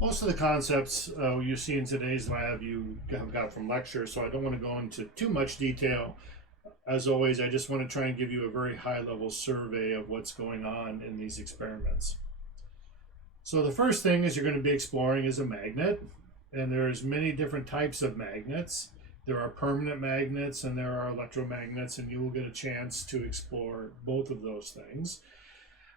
Most of the concepts you see in today's lab you have got from lectures, so I don't want to go into too much detail. As always, I just want to try and give you a very high-level survey of what's going on in these experiments. So the first thing is you're going to be exploring is a magnet, and there's many different types of magnets. There are permanent magnets and there are electromagnets, and you will get a chance to explore both of those things.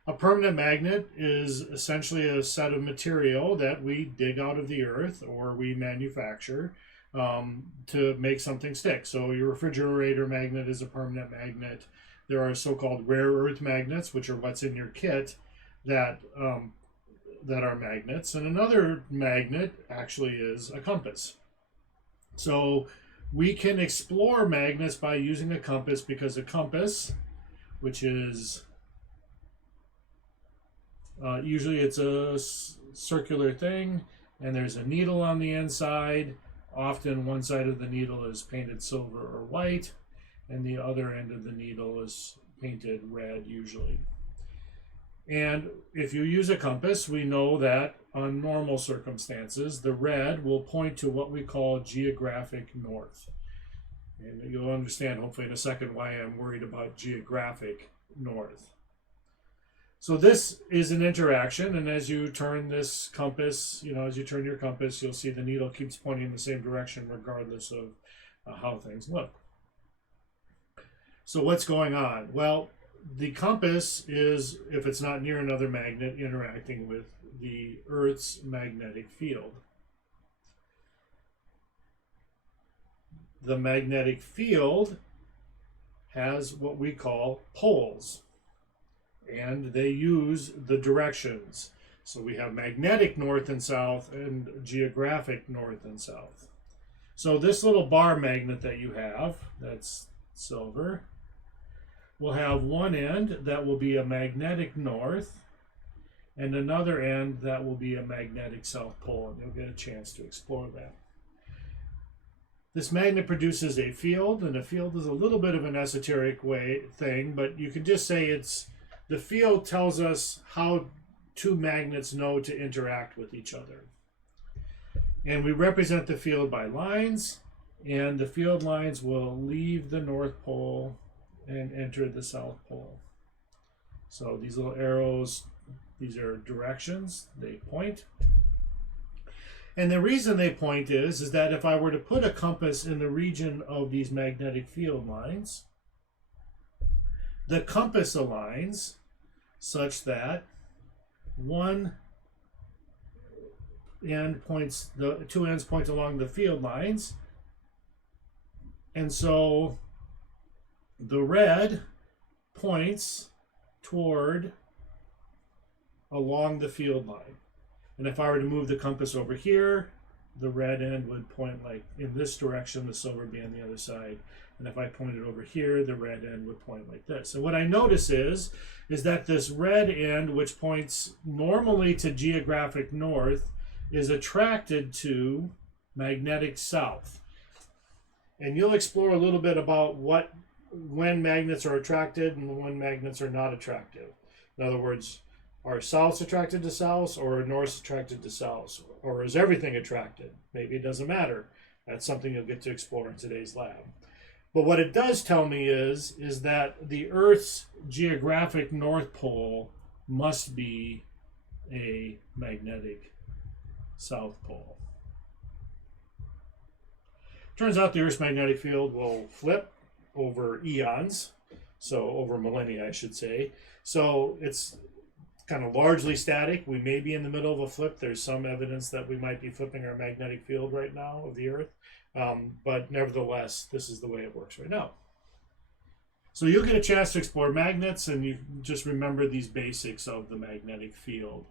A permanent magnet is essentially a set of material that we dig out of the earth or we manufacture to make something stick. So your refrigerator magnet is a permanent magnet. There are so-called rare earth magnets, which are what's in your kit, that are magnets. And another magnet actually is a compass. So we can explore magnets by using a compass, because a compass, which is usually it's a circular thing, and there's a needle on the inside. Often one side of the needle is painted silver or white, and the other end of the needle is painted red usually. And if you use a compass, we know that on normal circumstances, the red will point to what we call geographic north. And you'll understand hopefully in a second why I'm worried about geographic north. So this is an interaction, and as you turn this compass, as you turn your compass, you'll see the needle keeps pointing in the same direction regardless of how things look. So what's going on? Well, the compass is, if it's not near another magnet, interacting with the Earth's magnetic field. The magnetic field has what we call poles, and they use the directions. So we have magnetic north and south and geographic north and south. So this little bar magnet that you have, that's silver, will have one end that will be a magnetic north and another end that will be a magnetic south pole, and you'll get a chance to explore that. This magnet produces a field, and a field is a little bit of an esoteric thing, but you can just say the field tells us how two magnets know to interact with each other. And we represent the field by lines, and the field lines will leave the North Pole and enter the South Pole. So these little arrows, these are directions, they point. And the reason they point is that if I were to put a compass in the region of these magnetic field lines, the compass aligns such that one end points, the two ends point along the field lines, and so the red points toward along the field line. And if I were to move the compass over here, the red end would point like in this direction, the silver be on the other side. And if I point it over here, the red end would point like this. And what I notice is that this red end, which points normally to geographic north, is attracted to magnetic south. And you'll explore a little bit about when magnets are attracted and when magnets are not attractive. In other words, are souths attracted to souths, or are norths attracted to souths? Or is everything attracted? Maybe it doesn't matter. That's something you'll get to explore in today's lab. But what it does tell me is that the Earth's geographic North Pole must be a magnetic South Pole. Turns out the Earth's magnetic field will flip over eons, so over millennia, I should say. So it's kind of largely static. We may be in the middle of a flip. There's some evidence that we might be flipping our magnetic field right now of the Earth. But nevertheless, this is the way it works right now. So you'll get a chance to explore magnets, and you just remember these basics of the magnetic field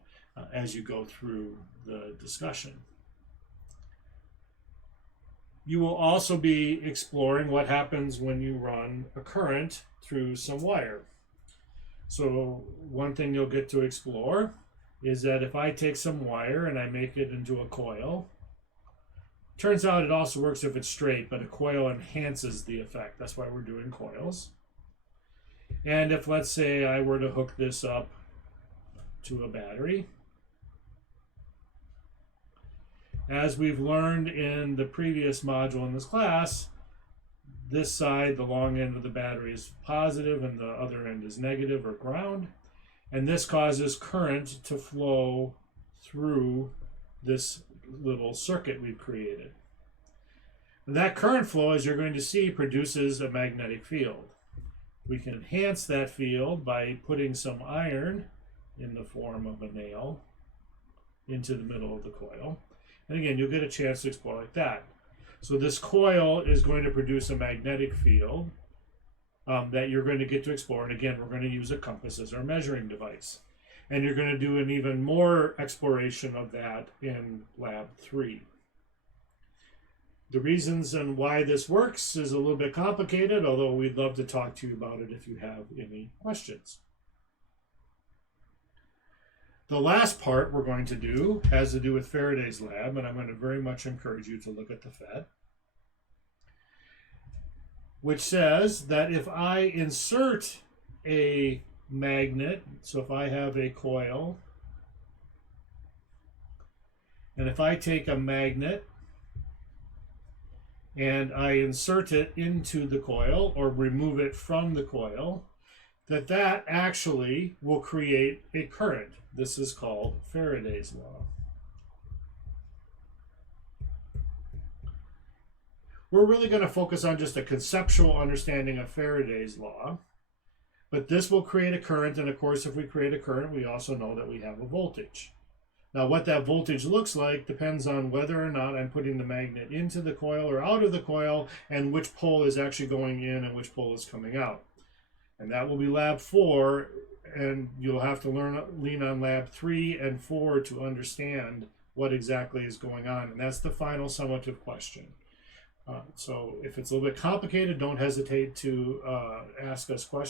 as you go through the discussion. You will also be exploring what happens when you run a current through some wire. So one thing you'll get to explore is that if I take some wire and I make it into a coil, turns out it also works if it's straight, but a coil enhances the effect. That's why we're doing coils. And if, let's say, I were to hook this up to a battery, as we've learned in the previous module in this class, this side, the long end of the battery, is positive and the other end is negative or ground. And this causes current to flow through this little circuit we've created. And that current flow, as you're going to see, produces a magnetic field. We can enhance that field by putting some iron in the form of a nail into the middle of the coil. And again, you'll get a chance to explore like that. So this coil is going to produce a magnetic field that you're going to get to explore. And again, we're going to use a compass as our measuring device. And you're going to do an even more exploration of that in Lab 3. The reasons and why this works is a little bit complicated, although we'd love to talk to you about it if you have any questions. The last part we're going to do has to do with Faraday's lab, and I'm going to very much encourage you to look at the FET, which says that if I insert a magnet, so if I have a coil, and if I take a magnet and I insert it into the coil or remove it from the coil, that actually will create a current. This is called Faraday's law. We're really going to focus on just a conceptual understanding of Faraday's law, but this will create a current, and of course if we create a current, we also know that we have a voltage. Now what that voltage looks like depends on whether or not I'm putting the magnet into the coil or out of the coil, and which pole is actually going in and which pole is coming out. And that will be Lab 4, and you'll have to lean on Lab 3 and 4 to understand what exactly is going on. And that's the final summative question. So if it's a little bit complicated, don't hesitate to ask us questions.